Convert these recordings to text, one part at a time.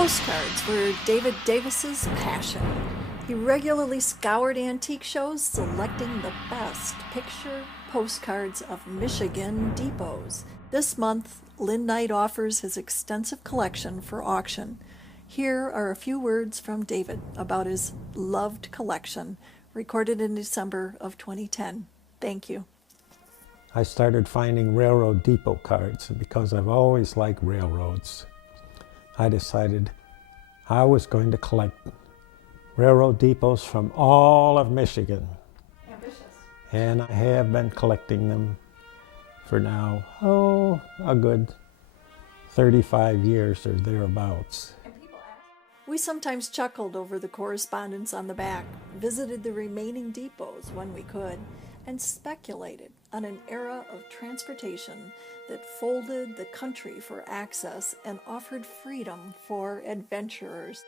Postcards were David Davis's passion. He regularly scoured antique shows, selecting the best picture postcards of Michigan depots. This month, Lyn Knight offers his extensive collection for auction. Here are a few words from David about his loved collection, recorded in December of 2010. Thank you. I started finding railroad depot cards, and because I've always liked railroads, I decided I was going to collect railroad depots from all of Michigan. Ambitious. And I have been collecting them for now, a good 35 years or thereabouts. We sometimes chuckled over the correspondence on the back, visited the remaining depots when we could, and speculated on an era of transportation that folded the country for access and offered freedom for adventurers.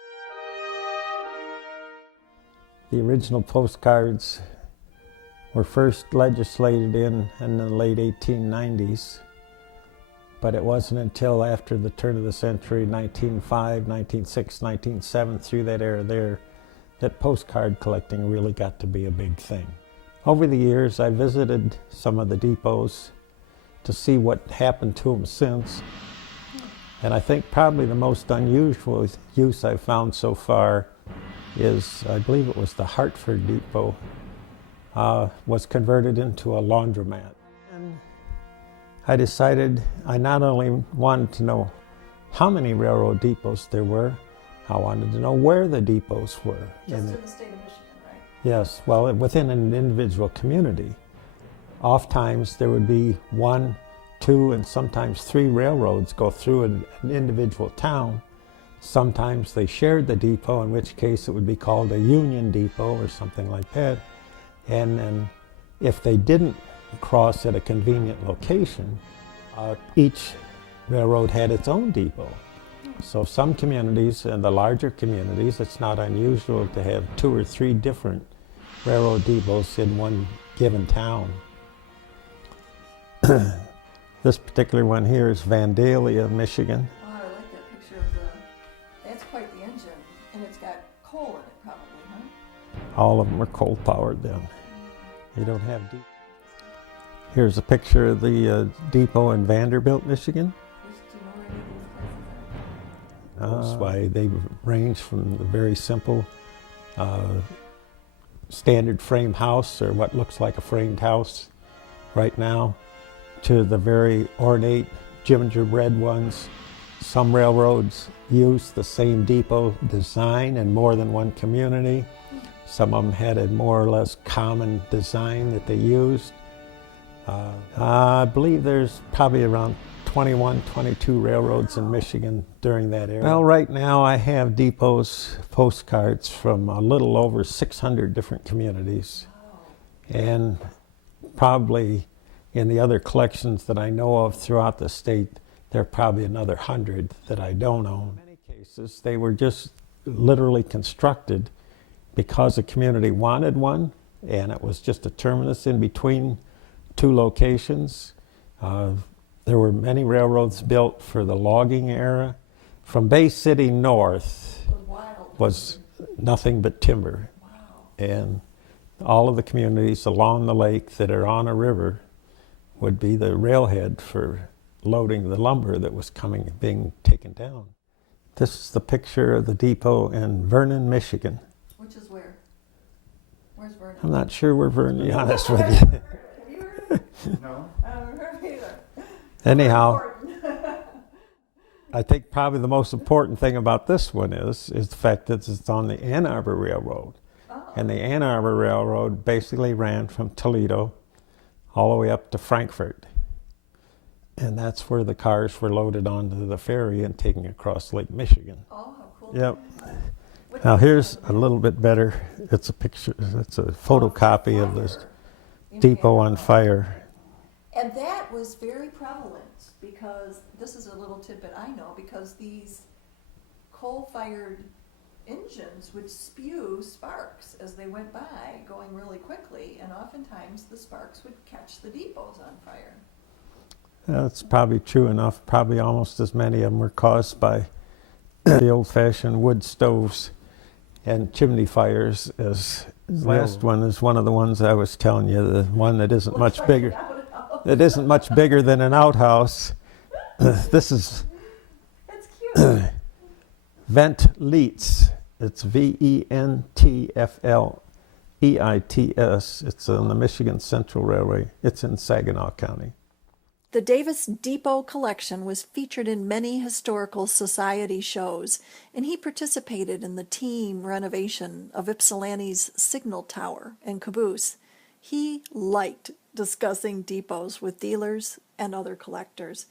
The original postcards were first legislated in the late 1890s, but it wasn't until after the turn of the century, 1905, 1906, 1907, through that era there, that postcard collecting really got to be a big thing. Over the years, I visited some of the depots to see what happened to them since. And I think probably the most unusual use I've found so far is, I believe it was the Hartford Depot, was converted into a laundromat. And I decided I not only wanted to know how many railroad depots there were, I wanted to know where the depots were. Just in the state of Michigan, right? Yes, well, within an individual community. Oftentimes there would be 1, 2, and sometimes 3 railroads go through an individual town. Sometimes they shared the depot, in which case it would be called a union depot or something like that. And then if they didn't cross at a convenient location, each railroad had its own depot. So some communities, and the larger communities, it's not unusual to have 2 or 3 different railroad depots in one given town. This particular one here is Vandalia, Michigan. Wow, I like that picture of that's quite the engine, and it's got coal in it probably, huh? All of them are coal powered then. You don't have deep. Here's a picture of the depot in Vanderbilt, Michigan. Do you know where any of these places are? Why they range from the very simple standard frame house, or what looks like a framed house right now, to the very ornate gingerbread ones. Some railroads use the same depot design in more than one community. Some of them had a more or less common design that they used. I believe there's probably around 21, 22 railroads in Michigan during that era. Well, right now I have depots, postcards from a little over 600 different communities. And probably in the other collections that I know of throughout the state, there are probably another 100 that I don't own. In many cases, they were just literally constructed because a community wanted one, and it was just a terminus in between 2 locations. There were many railroads built for the logging era. From Bay City north was nothing but timber. Wow. And all of the communities along the lake that are on a river would be the railhead for loading the lumber that was being taken down. This is the picture of the depot in Vernon, Michigan. Which is where? Where's Vernon? I'm not sure where Vernon, to be honest with you. Have you heard? No. I haven't heard either. Anyhow, I think probably the most important thing about this one is the fact that it's on the Ann Arbor Railroad. Oh. And the Ann Arbor Railroad basically ran from Toledo all the way up to Frankfort. And that's where the cars were loaded onto the ferry and taken across Lake Michigan. Oh, how cool. Yep. Now here's a little bit better. It's a picture, it's a photocopy of this depot on fire. And that was very prevalent because, this is a little tidbit I know, because these coal-fired engines would spew sparks as they went by, going really quickly, and oftentimes the sparks would catch the depots on fire. That's probably true enough. Probably almost as many of them were caused by the old-fashioned wood stoves and chimney fires. Is the last one is one of the ones I was telling you, the one that isn't much bigger. It isn't much bigger than an outhouse. This is Vent Leits. It's VENTFLEITS. It's on the Michigan Central Railway. It's in Saginaw County. The Davis Depot collection was featured in many historical society shows, and he participated in the team renovation of Ypsilanti's signal tower and caboose. He liked discussing depots with dealers and other collectors.